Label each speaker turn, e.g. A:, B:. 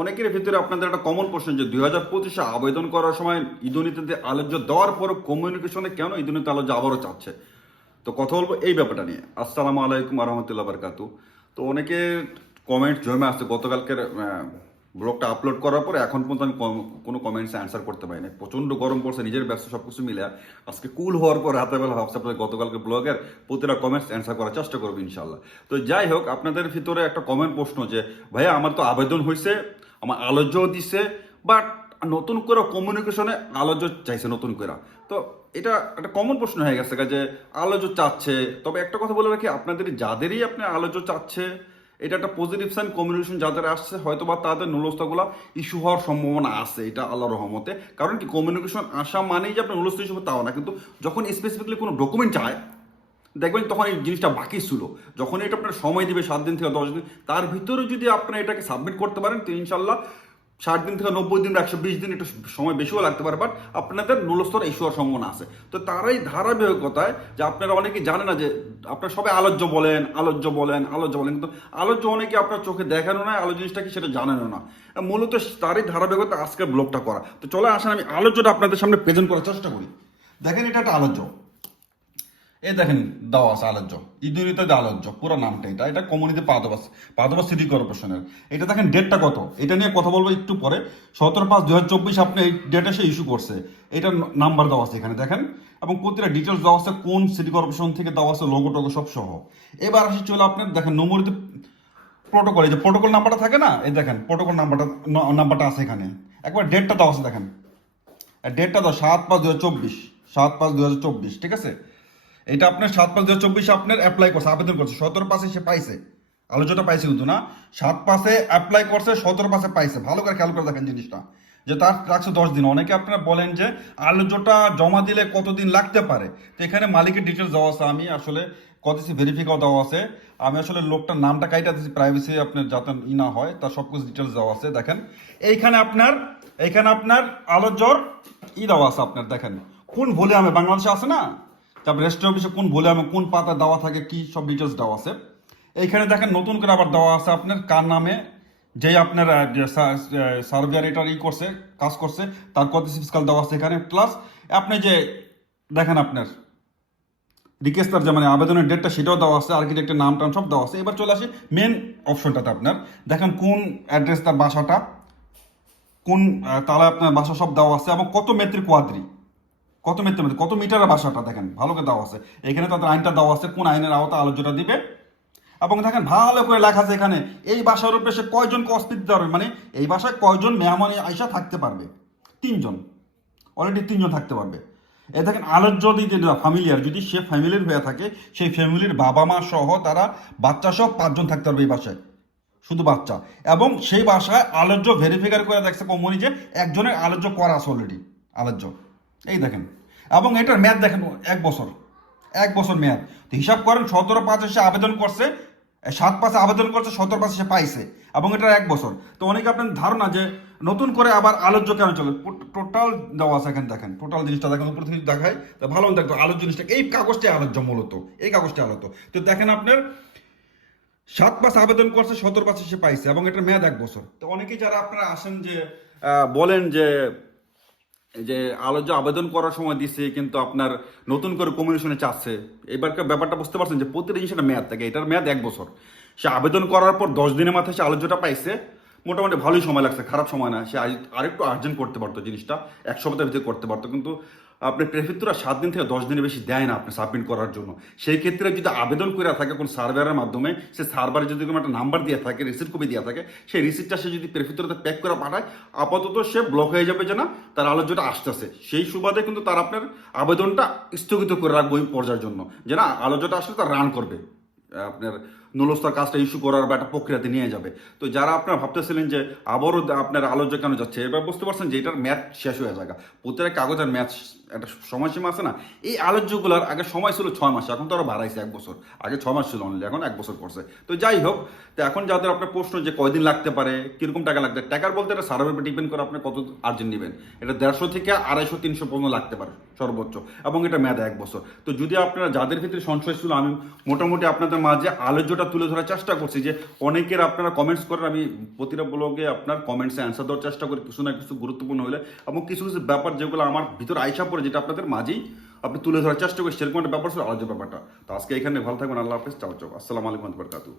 A: অনেকের ভিতরে আপনাদের একটা কমন প্রশ্ন যে দুই হাজার পঁচিশে আবেদন করার সময় ইদুনীতিতে আলোচ্য দেওয়ার পর কমিউনিকেশনে কেন ইদুনীতি আলোচ্য আবারও চাচ্ছে? তো কথা বলব এই ব্যাপারটা নিয়ে। আসসালামু আলাইকুম আরহামতুল্লাহ বারকাতু তো অনেকে কমেন্ট জমে আসছে, গতকালকের ব্লগটা আপলোড করার পরে এখন পর্যন্ত আমি কোনো কমেন্টস অ্যান্সার করতে পারিনি। প্রচণ্ড গরম পড়ছে, নিজের ব্যবসা সব কিছু মিলে আজকে কুল হওয়ার পর রাতেবেলা ভাবছে আপনাদের গতকালকে ব্লগের প্রতিটা কমেন্টস অ্যান্সার করার চেষ্টা করব ইনশাল্লাহ তো যাই হোক, আপনাদের ভিতরে একটা কমেন্ট প্রশ্ন যে, ভাইয়া, আমার তো আবেদন হয়েছে আমার আলোচ্যও দিছে বাট নতুন করে কমিউনিকেশনে আলোচ্য চাইছে নতুন করে। তো এটা একটা কমন প্রশ্ন হয়ে গেছে যে আলোচ্য চাচ্ছে। তবে একটা কথা বলে রাখি আপনাদের যাদেরই আপনি আলোচ্য চাচ্ছে, এটা একটা পজিটিভ সাইন কমিউনিকেশন যাদের আসছে হয়তো বা তাদের নুলস্তাগুলো ইস্যু হওয়ার সম্ভাবনা আছে, এটা আল্লাহ রহমতে। কারণ কি কমিউনিকেশন আসা মানেই যে আপনার নুলস্ত ইস্যু তাও না। কিন্তু যখন স্পেসিফিকলি কোনো ডকুমেন্ট চায় দেখবেন তখন এই জিনিসটা বাকি ছিল। যখন এটা আপনার সময় দেবে সাত দিন থেকে দশ দিন, তার ভিতরে যদি আপনারা এটাকে সাবমিট করতে পারেন, তো ইনশাল্লাহ ষাট দিন থেকে নব্বই দিন একশো বিশ দিন একটু সময় বেশিও লাগতে পারে বাট আপনাদের নুলস্তর ইস্যু হওয়ার সম্ভাবনা আছে। তো তারাই ধারাবাহিকতায় যে আপনারা অনেকে জানে না যে আপনারা সবাই আলোচ্য বলেন আলোচ্য বলেন আলোচ্য বলেন, কিন্তু আলোচ্য অনেকে আপনার চোখে দেখানো না আলো জিনিসটা কি সেটা জানেনও না। মূলত তারই ধারাবাহিকতা আজকের ব্লগটা করা। তো চলে আসেন, আমি আলোচ্যটা আপনাদের সামনে প্রেজেন্ট করার চেষ্টা করি। দেখেন এটা একটা আলোচ্য। এই দেখেন দেওয়া আছে আলোচ্য ইদুরিতে আলোচ্য পুরো নামটা এটা। এটা কমিউনিটি পাদবাস পাদবাস সিটি কর্পোরেশনের। এটা দেখেন ডেটটা কত? এটা নিয়ে কথা বলব একটু পরে। সতেরো পাঁচ দু হাজার চব্বিশ আপনি এই ডেটে সে ইস্যু করছে। এটা নাম্বার দেওয়া আছে এখানে, দেখেন। এবং প্রতিটা ডিটেলস দেওয়া আছে কোন সিটি কর্পোরেশন থেকে দেওয়া আছে লোগো টোগো সব সহ। এবার আসি চলে আপনার, দেখেন নমরিতে প্রোটোকল এই যে প্রোটোকল নাম্বারটা থাকে না? এই দেখেন প্রোটোকল নাম্বারটা নাম্বারটা আছে এখানে। একবার ডেটটা দেওয়া আছে, দেখেন। ডেটটা দাও, সাত পাঁচ দু হাজার চব্বিশ, সাত পাঁচ দু হাজার চব্বিশ, ঠিক আছে? এটা আপনার সাত পাঁচ দু হাজার চব্বিশে আপনার অ্যাপ্লাই করছে, আবেদন করছে, সতেরো পাশে সে পাইছে। আলোচনা পাইছে কিন্তু না। সাত পাশে অ্যাপ্লাই করছে, সতেরো পাশে পাইছে। ভালো করে খেয়াল করে দেখেন জিনিসটা। যে তার রাখছে দশ দিন। অনেকে আপনারা বলেন যে আলোচটা জমা দিলে কতদিন লাগতে পারে? তো এখানে মালিকের ডিটেলস দেওয়া আছে। আমি আসলে কত ভেরিফিকাও দেওয়া আছে। আমি আসলে লোকটার নামটা কাইটা দিচ্ছি প্রাইভেসি আপনার যাতে ই না হয়, তার সব কিছু ডিটেলস দেওয়া আছে। দেখেন, এইখানে আপনার এইখানে আপনার আলোচর ই দেওয়া আছে আপনার, দেখেন। কোন ভলিউমে বাংলাদেশে আছে না? তারপর রেজিস্ট্রি অফিসে কোন বলে আমি কোন পাতা দেওয়া থাকে, কি সব ডিটেলস দেওয়া আছে। এইখানে দেখেন নতুন করে আবার দেওয়া আছে আপনার কার নামে, যেই আপনার সার্ভেয়ার এটার ই করছে, কাজ করছে, তার কত ফিসকাল দেওয়া আছে এখানে। প্লাস আপনি যে দেখেন আপনার রিকোয়েস্টার যে মানে আবেদনের ডেটটা সেটাও দেওয়া আছে আর্কিটেক্টের নাম টাম সব দেওয়া আছে। এবার চলে আসি মেন অপশনটাতে আপনার। দেখেন কোন অ্যাড্রেস তার বাসাটা, কোন তালে আপনার বাসা সব দেওয়া আছে এবং কত মেত্রি কোয়াদ্রি কত মেত্রি মেত্রি কত মিটারের বাসাটা দেখেন, ভালো করে দেওয়া আছে। এখানে তাদের আইনটা দেওয়া আছে, কোন আইনের আওতা আলোচনা দিবে। এবং দেখেন, ভালো করে লেখা আছে এখানে, এই বাসার উপরে সে কয়জন কস্পিত দিতে পারবে? মানে এই বাসায় কয়জন মেহমান আইসা থাকতে পারবে? তিনজন। অলরেডি তিনজন থাকতে পারবে। এ দেখেন, আলোর যদি ফ্যামিলিয়ার যদি সে ফ্যামিলির হয়ে থাকে, সেই ফ্যামিলির বাবা মা সহ তারা বাচ্চা সহ পাঁচজন থাকতে পারবে এই বাসায়। শুধু বাচ্চা। এবং সেই বাসায় আলোচ্য ভেরিফিকার করে দেখছে কোম্পানি যে একজনের আলোচ্য করা আছে অলরেডি আলোচ্য। এই দেখেন। এবং এটার মেয়াদ দেখেন, এক বছর। এক বছর মেয়াদ। তো হিসাব করেন, সতেরো পাঁচে সে আবেদন করছে সাত পাঁচে আবেদন করছে, সতেরো পাঁচে সে পাইছে। এবং এটা এক বছর। তো অনেকে আপনার ধারণা যে নতুন করে আবার আলোচ্য কেন চলে? টোটাল দেওয়া আছে এখানে দেখেন। টোটাল জিনিসটা দেখেন, উপর থেকে দেখায় তো ভালো দেখতো আলোর জিনিসটা, এই কাগজটাই আলোচ্য মূলত। এই কাগজটা আলোত তো দেখেন আপনার, সাত মাস আবেদন করছে, সতেরো পাশে সে পাইছে, এবং এটার মেয়াদ এক বছর। তো অনেকেই যারা আপনারা আসেন যে বলেন যে যে আলোচ্য আবেদন করার সময় দিছে, কিন্তু আপনার নতুন করে কমিউনিশনে চাচ্ছে। এবারকার ব্যাপারটা বুঝতে পারছেন যে প্রতিটা জিনিস একটা মেয়াদ থাকে, এটার মেয়াদ এক বছর। সে আবেদন করার পর দশ দিনের মাথায় সে আলোচ্যটা পাইছে, মোটামুটি ভালোই সময় লাগছে, খারাপ সময় না, সে আরেকটু আর্জেন্ট করতে পারতো জিনিসটা, এক সপ্তাহের ভিতরে করতে পারতো। কিন্তু আপনি প্রেফেক্টরা সাত দিন থেকে দশ দিনের বেশি দেয় না আপনি সাবমিট করার জন্য। সেই ক্ষেত্রে যদি আবেদন করে থাকে কোন সার্ভারের মাধ্যমে, সে সার্ভারে যদি কোনো একটা নাম্বার দিয়ে থাকে রিসিট কপি দেওয়া থাকে, সেই রিসিটটা সে যদি প্রেফেক্টরাতে প্যাক করে পাঠায়, আপাতত সে ব্লক হয়ে যাবে যে না, তার আলোচ্যটা আসতেছে। সেই সুবাদে কিন্তু তার আপনার আবেদনটা স্থগিত করে রাখব ওই পর্যায়ের জন্য। যে না আলোচ্যটা আসলে তার রান করবে। আপনার নুলস্তার কাজটা ইস্যু করার বা একটা প্রক্রিয়াতে নিয়ে যাবে। তো যারা আপনারা ভাবতেছিলেন যে আবারও আপনার আলোচ্য কেন যাচ্ছে, এবার বুঝতে পারছেন যে এটার ম্যাথ শেষ হয়ে যাবে। প্রত্যেক কাগজের ম্যাথ একটা সময়সীমা আছে না? এই আলোচ্যগুলোর আগে সময় ছিল ছয় মাস, এখন তো আরও বাড়াইছে এক বছর। আগে ছ মাস ছিল অনলি এখন এক বছর করছে তো যাই হোক, তো এখন যাদের আপনার প্রশ্ন যে কয়দিন লাগতে পারে, কীরকম টাকা লাগতে টাকার বলতে এটা উপর ডিপেন্ড করে আপনি কত আর্জেন্ট নেবেন। এটা দেড়শো থেকে আড়াইশো, তিনশো পর্যন্ত লাগতে পারে সর্বোচ্চ, এবং এটা মেয়াদ এক বছর। তো যদি আপনারা, যাদের ক্ষেত্রে সংশয় ছিল, আমি মোটামুটি আপনাদের মাঝে আলোচ্যটা তুলে ধরার চেষ্টা করছি যে অনেকের আপনারা কমেন্টস করেন, আমি প্রতিটা ব্লগে আপনার কমেন্টসে অ্যান্সার দেওয়ার চেষ্টা করি, কিছু না কিছু গুরুত্বপূর্ণ হলে। এবং কিছু কিছু ব্যাপার যেগুলো আমার ভিতরে আইসা পড়ে, যেটা আপনাদের মাঝেই আপনি তুলে ধরার চেষ্টা করি। সেরকম একটা ব্যাপার ছিল আলাদা ব্যাপারটা। তো আজকে এখানে ভালো থাকবেন, আল্লাহ হাফেজ, চাও চাও। আসসালামু আলাইকুম বরকাতু